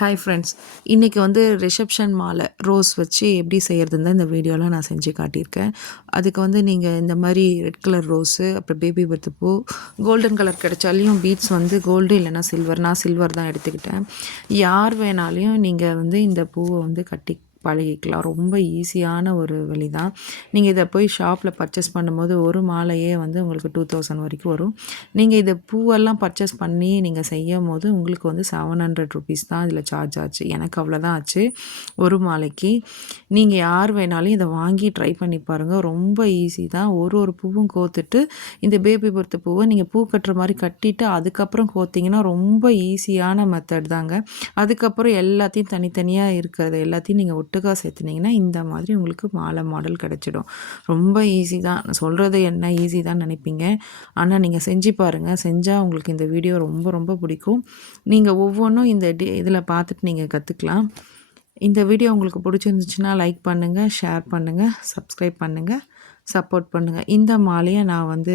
Hi friends, இன்றைக்கி வந்து reception மாலை ரோஸ் வச்சு எப்படி செய்கிறதுன்னு தான் இந்த வீடியோவில் நான் செஞ்சு காட்டியிருக்கேன். அதுக்கு வந்து நீங்கள் இந்த மாதிரி ரெட் கலர் ரோஸு, அப்புறம் பேபி பர்த் பூ, கோல்டன் கலர் கிடைச்சாலையும் பீட்ஸ் வந்து கோல்டு இல்லைன்னா சில்வர், நான் சில்வர் தான் எடுத்துக்கிட்டேன். யார் வேணாலையும் நீங்கள் வந்து இந்த பூவை வந்து கட்டி பழகிக்கலாம். ரொம்ப ஈஸியான ஒரு வழி தான். நீங்கள் இதை போய் ஷாப்பில் பர்ச்சேஸ் பண்ணும்போது ஒரு மாலையே வந்து உங்களுக்கு 2000 வரைக்கும் வரும். நீங்கள் இதை பூவெல்லாம் பர்ச்சேஸ் பண்ணி நீங்கள் செய்யும் போது உங்களுக்கு வந்து 700 ருபீஸ் தான் இதில் சார்ஜ் ஆச்சு. எனக்கு அவ்வளோதான் ஆச்சு ஒரு மாலைக்கு. நீங்கள் யார் வேணாலும் இதை வாங்கி ட்ரை பண்ணி பாருங்கள். ரொம்ப ஈஸி தான். ஒரு பூவும் கோத்துட்டு இந்த பேபி பர்த் பூவை நீங்கள் பூ கட்டுற மாதிரி கட்டிட்டு அதுக்கப்புறம் கோத்திங்கன்னா ரொம்ப ஈஸியான மெத்தட் தாங்க. அதுக்கப்புறம் எல்லாத்தையும் தனித்தனியாக இருக்கிறது எல்லாத்தையும் நீங்கள் ஒட்டுக்கா சேர்த்துனீங்கன்னா இந்த மாதிரி உங்களுக்கு மாலை மாடல் கிடச்சிடும். ரொம்ப ஈஸி தான். நான் சொல்கிறது என்ன ஈஸி தான் நினைப்பீங்க. ஆனால் நீங்கள் செஞ்சு பாருங்கள். செஞ்சால் உங்களுக்கு இந்த வீடியோ ரொம்ப ரொம்ப பிடிக்கும். நீங்கள் ஒவ்வொன்றும் இந்த இதில் பார்த்துட்டு நீங்கள் கற்றுக்கலாம். இந்த வீடியோ உங்களுக்கு பிடிச்சிருந்துச்சுன்னா லைக் பண்ணுங்கள், ஷேர் பண்ணுங்கள், சப்ஸ்கிரைப் பண்ணுங்கள், சப்போர்ட் பண்ணுங்கள். இந்த மாலையை நான் வந்து